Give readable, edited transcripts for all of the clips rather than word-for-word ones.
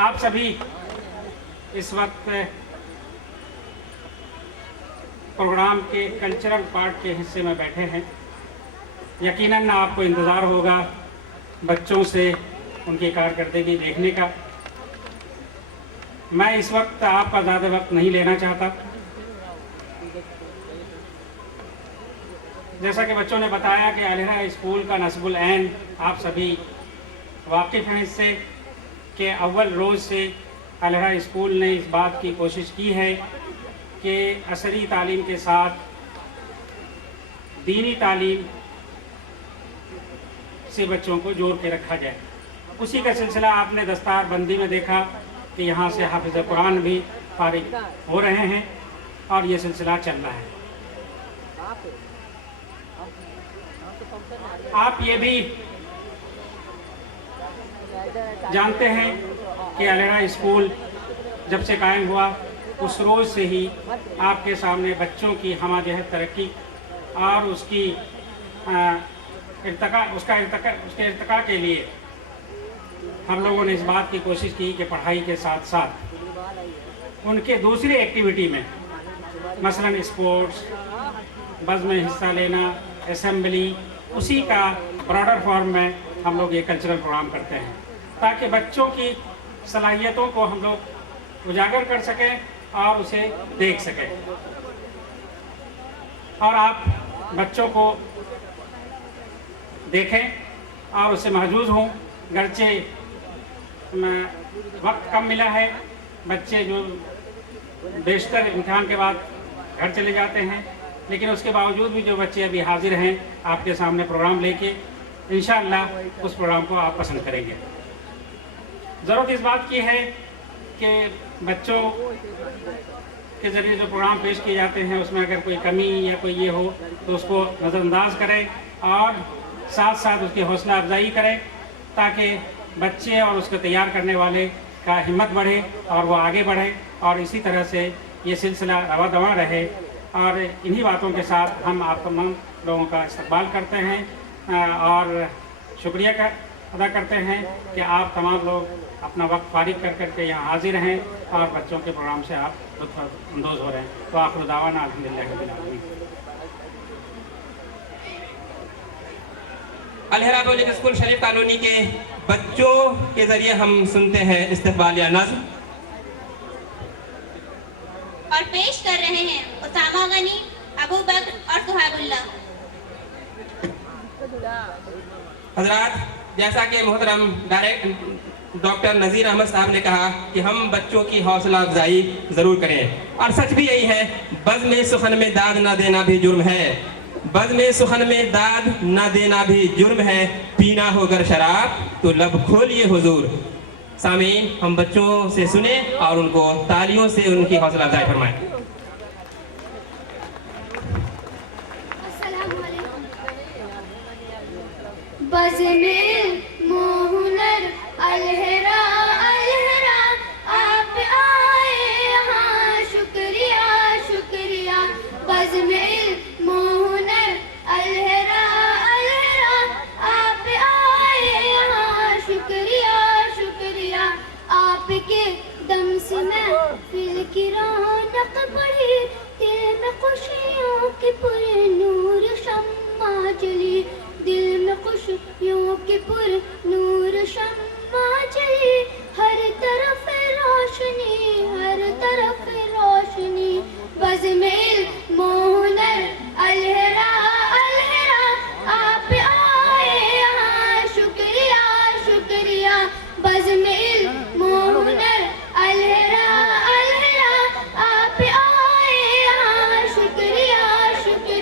आप सभी इस वक्त प्रोग्राम के कल्चरल पार्ट के हिस्से में बैठे हैं। यकीनन आपको इंतज़ार होगा बच्चों से उनकी कारकर्दगी देखने का। मैं इस वक्त आपका ज़्यादा वक्त नहीं लेना चाहता। जैसा कि बच्चों ने बताया कि अलहरा स्कूल का नस्बुल ऐन आप सभी वाकिफ़ हैं इससे कि अव्वल रोज़ से अलहरा स्कूल ने इस बात की कोशिश की है कि असरी तालीम के साथ दीनी तालीम से बच्चों को जोड़ के रखा जाए। उसी का सिलसिला आपने दस्तार बंदी में देखा कि यहाँ से हाफिज़ कुरान भी फारिग हो रहे हैं और ये सिलसिला चल रहा है। आप ये भी जानते हैं कि अलहरा स्कूल जब से कायम हुआ उस रोज़ से ही आपके सामने बच्चों की हमाजहत तरक्की और उसके इर्तिका के लिए हम लोगों ने इस बात की कोशिश की कि पढ़ाई के साथ साथ उनके दूसरी एक्टिविटी में मसलन स्पोर्ट्स, बज़ में हिस्सा लेना, असेंबली, उसी का ब्रॉडर फॉर्म में हम लोग ये कल्चरल प्रोग्राम करते हैं ताकि बच्चों की सलाहियतों को हम लोग उजागर कर सकें और उसे देख सकें। और आप बच्चों को देखें और उससे महजूज हों। गर्चे वक्त कम मिला है, बच्चे जो बेशतर इम्तिहान के बाद घर चले जाते हैं, लेकिन उसके बावजूद भी जो बच्चे अभी हाजिर हैं आपके सामने प्रोग्राम लेके, इंशाअल्लाह उस प्रोग्राम को आप पसंद करेंगे। ज़रूरत इस बात की है कि बच्चों के ज़रिए जो प्रोग्राम पेश किए जाते हैं उसमें अगर कोई कमी या कोई ये हो तो उसको नज़रअंदाज करें और साथ साथ उसकी हौसला अफजाई करें ताकि बच्चे और उसको तैयार करने वाले का हिम्मत बढ़े और वो आगे बढ़े और इसी तरह से ये सिलसिला रवा दवा रहे। और इन्हीं बातों के साथ हम आप तमाम लोगों का इस्तकबाल करते हैं और शुक्रिया का अदा करते हैं कि आप तमाम लोग अपना वक्त फारिग कर करके यहाँ हाजिर हैं और बच्चों के प्रोग्राम से आप लुत्फ़अंदोज़ हो रहे हैं। तो आखिर दावाना अल्हम्दुलिल्लाह रब्बिल आलमीन। अलहरा पब्लिक स्कूल शरीफ कॉलोनी के बच्चों के जरिए हम सुनते हैं इस्तक़बालिया नज़्म और पेश कर रहे हैं उसामा गनी, अबू बकर और सुहाबुल्लाह। हजरात, जैसा कि मोहतरम डायरेक्टर डॉक्टर नज़ीर अहमद साहब ने कहा कि हम बच्चों की हौसला अफजाई ज़रूर करें और सच भी यही है। बज़ में सुखन में दाद ना देना भी जुर्म है, बज़ में सुखन में दाद ना देना भी जुर्म है, पीना होकर शराब तो लब खोलिए हुजूर। सामीन, हम बच्चों से सुने और उनको तालियों से उनकी हौसला अफजाई फरमाएं। बज़ में मोहनर अलहरा अलहरा आप आए यहाँ, शुक्रिया शुक्रिया। बज़ में मोहनर अलहरा अलहरा आप आए यहाँ, शुक्रिया शुक्रिया। आपके दम से महफिल की रौनक बढ़ी, दिल में खुशियों की पुर नूर शम्मा जली, दिल में खुशियों की पुर नूर शम्मा जली। हर तरफ रोशनी, हर तरफ रोशनी। बज़ में मोहनर अलहरा अलहरा आप आए यहाँ, शुक्रिया शुक्रिया। बज़ में मोहनर अलहरा अलहरा आप आए यहाँ, शुक्रिया शुक्रिया।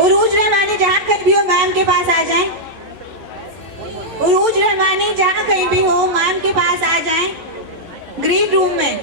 उरूज रहमानी जहाँ कहीं भी हो मैम के पास आ जाएं। उरूज रहमानी जहाँ कहीं भी हो मैम के पास आ जाएं ग्रीन रूम में।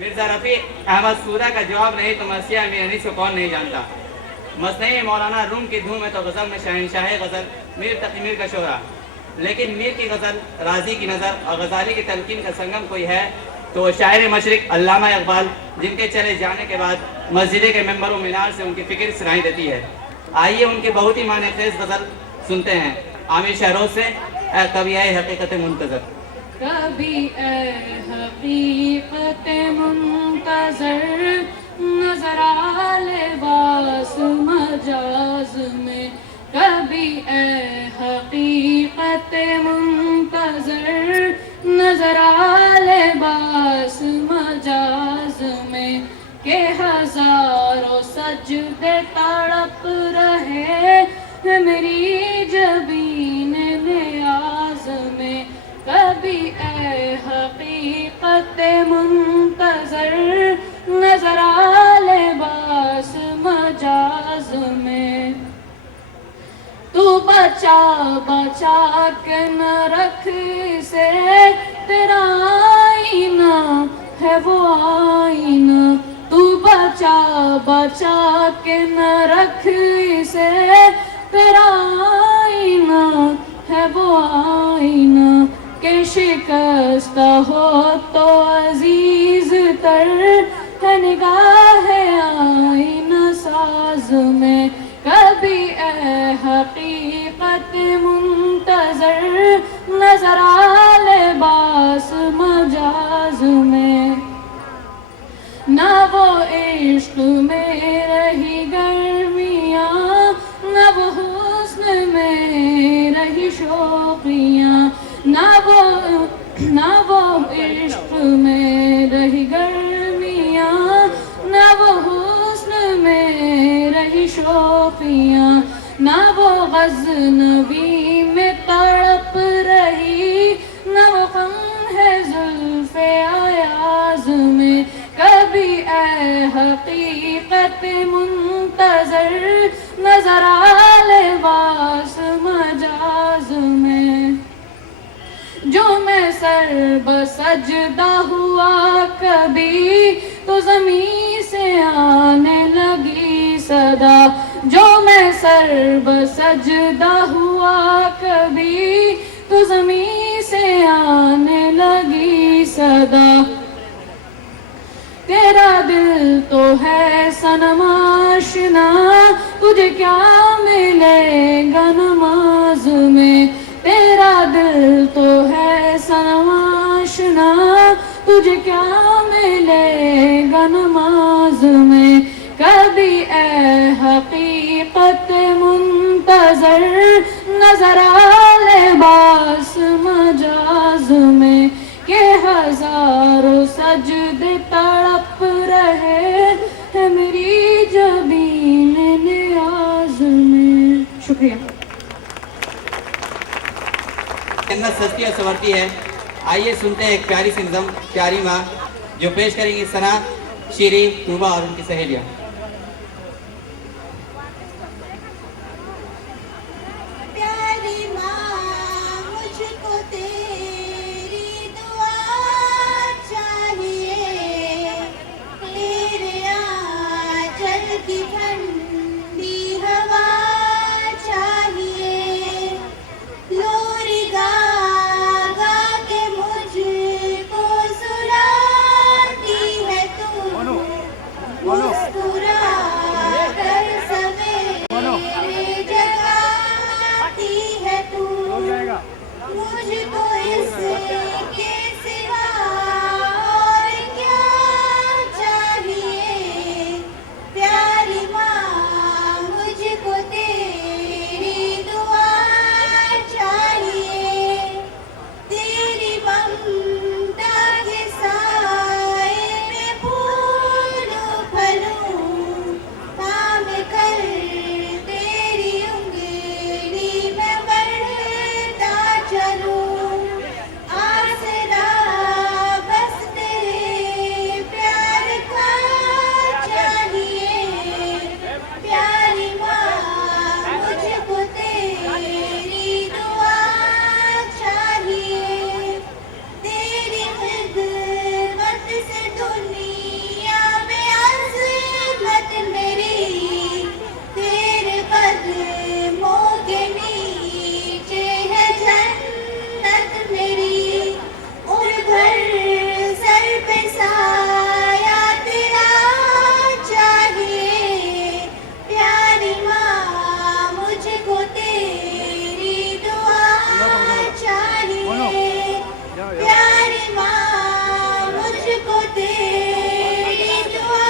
मिर्जा रफ़ी अहमद सूदा का जवाब नहीं तो मसीहा में अनीस को कौन नहीं जानता। मसनई मौलाना रूम की धूम है तो गज़ल में शहनशाह गज़ल मीर तकीमीर का शोरा। लेकिन मीर की गज़ल, राजी की नज़र और गज़ाली की तलकीन का संगम कोई है तो वो शायर मशरिक अल्लामा इकबाल, जिनके चले जाने के बाद मस्जिद के मेंबर व मीनार से उनकी फ़िक्र सुनाई देती है। आइए उनकी बहुत ही माने खेज़ गज़ल सुनते हैं। आमिर शहरोज से कभी आए हकीकत मुंतज़र। कभी ए हकीकत मुंतज़र नजर आ लिबास मजाज में। कभी ए हकीकत मुंतज़र नजर आ लिबास मजाज में के हजारों सजदे तड़प रहे मेरी जबीन नियाज में। कभी ए हकीकत मुंतज़र नजर आ लिबास मजाज में। तू बचा बचा के न रख से तेरा आईना है वो आईना। तू बचा बचा के न रख से तेरा आईना है वो आईना के शिकस्त हो तो अजीज तर है निगाह आईना साज में। कभी ए हकीकत मुंतज़र नजर आ लिबास मजाज में। ना वो इश्क में रही गर्मियाँ ना वो हुस्न में रही शौक़ियाँ। ना वो इश्क में रही गर्मियाँ ना वो हुस्न में रही शौक़ियाँ। ना वो ग़ज़नवी में तड़प रही ना वो ग़म है ज़ुल्फ़े अयाज़ में। कभी ए हकीकत मुंतज़र नजर आ लिबास मजाज में। जो मैं सर बसजदा हुआ कभी तो ज़मीं से आने लगी सदा। जो मैं सर बसजदा हुआ कभी तो ज़मीं से आने लगी सदा। तेरा दिल तो है सनम आशिना, तुझे क्या मिलेगा नमाज में। तेरा दिल तो है सनम आशिना, तुझे क्या मिलेगा नमाज में। कभी ए हकीकत मुंतज़र नजर आ लिबास मजाज में, के हजारों सजदे तड़प रहे हैं मेरी जबीन नियाज में। शुक्रिया। जन्नत सजती और संवरती है। आइए सुनते हैं एक प्यारी सी नज़म प्यारी माँ, जो पेश करेंगी सना, शीरीन, तूबा और उनकी सहेलियाँ। प्यारी माँ मुझको तेरी दुआ चाहिए, तेरे आंचल की ठंडी हवा चाहिए। लोरी गा गा के मुझको सुनाती है तू, मुस्कुरा कर सवेरे जगाती है तू। मुझको इसके सिवा और क्या चाहिए। प्यारी माँ मुझको तेरी दुआ चाहिए, तेरी ममता के साए में फूलूं फलूं, काम कर तेरी उंगली में बढ़ता चलूं। आसरा बस तेरे प्यार का चाहिए। प्यारी माँ मुझको तेरी दुआ चाहिए, तेरी खिदमत से दुनिया में अज़मत मेरी। तेरे कदमों के नीचे है जन्नत मेरी। उड़ भर सर पे साया तेरा चाहिए। प्यारी माँ मुझको तेरी दुआ चाहिए। प्यारी माँ मुझको तेरी दुआ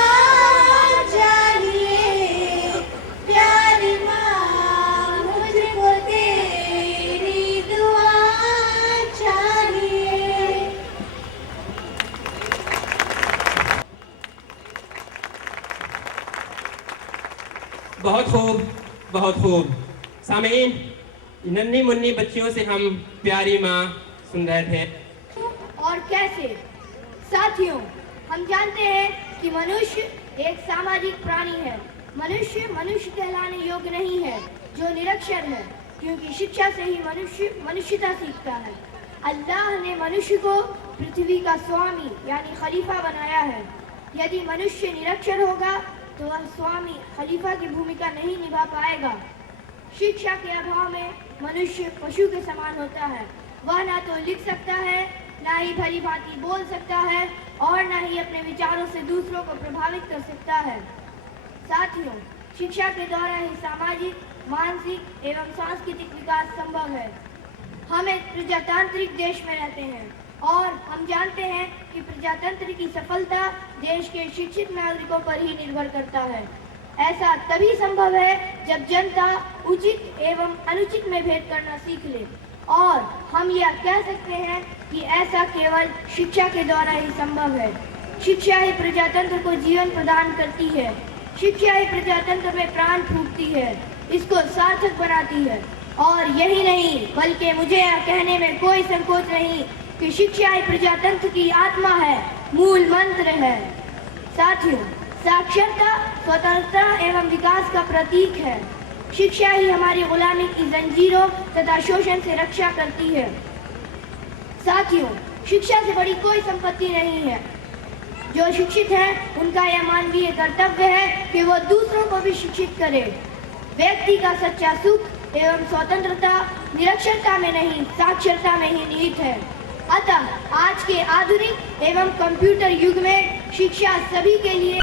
चाहिए। प्यारी माँ मुझको तेरी दुआ चाहिए। बहुत खूब, बहुत खूब। सामीन, नन्ही मुन्नी बच्चियों से हम प्यारी माँ सुन रहे थे। और कैसे। साथियों, हम जानते हैं कि मनुष्य एक सामाजिक प्राणी है। मनुष्य मनुष्य कहलाने योग्य नहीं है जो निरक्षर है, क्योंकि शिक्षा से ही मनुष्य मनुष्यता सीखता है। अल्लाह ने मनुष्य को पृथ्वी का स्वामी यानी खलीफा बनाया है। यदि मनुष्य निरक्षर होगा तो वह स्वामी खलीफा की भूमिका नहीं निभा पाएगा। शिक्षा के अभाव में मनुष्य पशु के समान होता है। वह ना तो लिख सकता है, ना ही भली भांति बोल सकता है और ना ही अपने विचारों से दूसरों को प्रभावित कर सकता है। साथियों, शिक्षा के द्वारा ही सामाजिक, मानसिक एवं सांस्कृतिक विकास संभव है। हम एक प्रजातांत्रिक देश में रहते हैं और हम जानते हैं कि प्रजातंत्र की सफलता देश के शिक्षित नागरिकों पर ही निर्भर करता है। ऐसा तभी संभव है जब जनता उचित एवं अनुचित में भेद करना सीख ले, और हम यह कह सकते हैं कि ऐसा केवल शिक्षा के द्वारा ही संभव है। शिक्षा ही प्रजातंत्र को जीवन प्रदान करती है। शिक्षा ही प्रजातंत्र में प्राण फूंकती है, इसको सार्थक बनाती है। और यही नहीं, बल्कि मुझे यह कहने में कोई संकोच नहीं कि शिक्षा ही प्रजातंत्र की आत्मा है, मूल मंत्र है। साथियों, साक्षरता स्वतंत्रता एवं विकास का प्रतीक है। शिक्षा ही हमारी गुलामी की जंजीरों तथा शोषण से रक्षा करती है। साथियों, शिक्षा से बड़ी कोई संपत्ति नहीं है। जो शिक्षित हैं, उनका यह मानवीय कर्तव्य है कि वो दूसरों को भी शिक्षित करें। व्यक्ति का सच्चा सुख एवं स्वतंत्रता निरक्षरता में नहीं, साक्षरता में ही निहित है। अतः आज के आधुनिक एवं कंप्यूटर युग में शिक्षा सभी के लिए